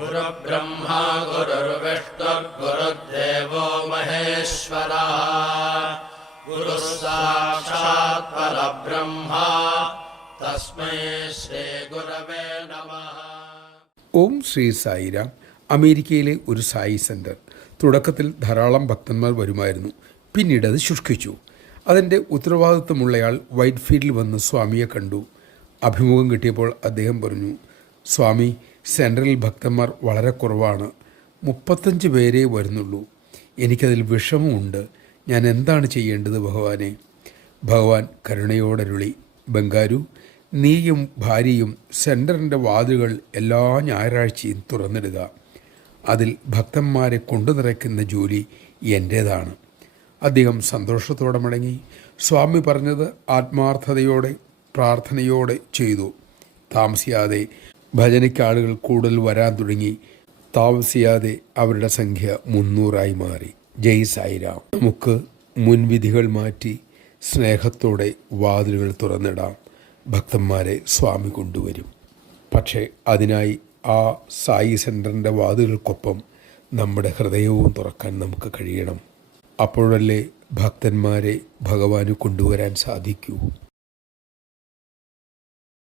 गुरुब्रह्मा गुरुर्विष्णुर्गुरुर्देवो महेश्वरः। गुरुः साक्षात् परब्रह्मा तस्मै श्रीगुरवे नमः। ഓം ശ്രീ സായിരാ. അമേരിക്കയിലെ ഒരു സായി സെന്റർ തുടക്കത്തിൽ ധാരാളം ഭക്തന്മാർ വരുമായിരുന്നു. പിന്നീട് അത് ശുഷ്കിച്ചു. അതിന്റെ ഉത്തരവാദിത്വമുള്ളയാൾ വൈറ്റ് ഫീൽഡിൽ വന്ന് സ്വാമിയെ കണ്ടു. അഭിമുഖം കിട്ടിയപ്പോൾ അദ്ദേഹം പറഞ്ഞു സ്വാമി സെൻട്രൽ ഭക്തന്മാർ വളരെ കുറവാണ്. മുപ്പത്തഞ്ച് പേരേ വരുന്നുള്ളൂ. എനിക്കതിൽ വിഷമമുണ്ട്. ഞാൻ എന്താണ് ചെയ്യേണ്ടത് ഭഗവാനെ? ഭഗവാൻ കരുണയോടരുളി. ബംഗാരു നീയും ഭാര്യയും സെന്ററിന്റെ വാതിലുകൾ എല്ലാ ഞായറാഴ്ചയും തുറന്നിടുക. അതിൽ ഭക്തന്മാരെ കൊണ്ടു നിറയ്ക്കുന്ന ജോലി എന്റേതാണ് അദ്ദേഹം സന്തോഷത്തോടെ മടങ്ങി. സ്വാമി പറഞ്ഞത് ആത്മാർത്ഥതയോടെ പ്രാർത്ഥനയോടെ ചെയ്തു. താമസിയാതെ ഭജനയ്ക്ക് ആളുകൾ കൂടുതൽ വരാൻ തുടങ്ങി. താമസിയാതെ അവരുടെ സംഖ്യ മുന്നൂറായി മാറി. ജയ് സായിരാം. നമുക്ക് മുൻവിധികൾ മാറ്റി സ്നേഹത്തോടെ വാതിലുകൾ തുറന്നിടാം. ഭക്തന്മാരെ സ്വാമി കൊണ്ടുവരും. പക്ഷേ അതിനായി ആ സായി സെന്ററിന്റെ വാതിലുകൾക്കൊപ്പം നമ്മുടെ ഹൃദയവും തുറക്കാൻ നമുക്ക് കഴിയണം. അപ്പോഴല്ലേ ഭക്തന്മാരെ ഭഗവാന് കൊണ്ടുവരാൻ സാധിക്കൂ.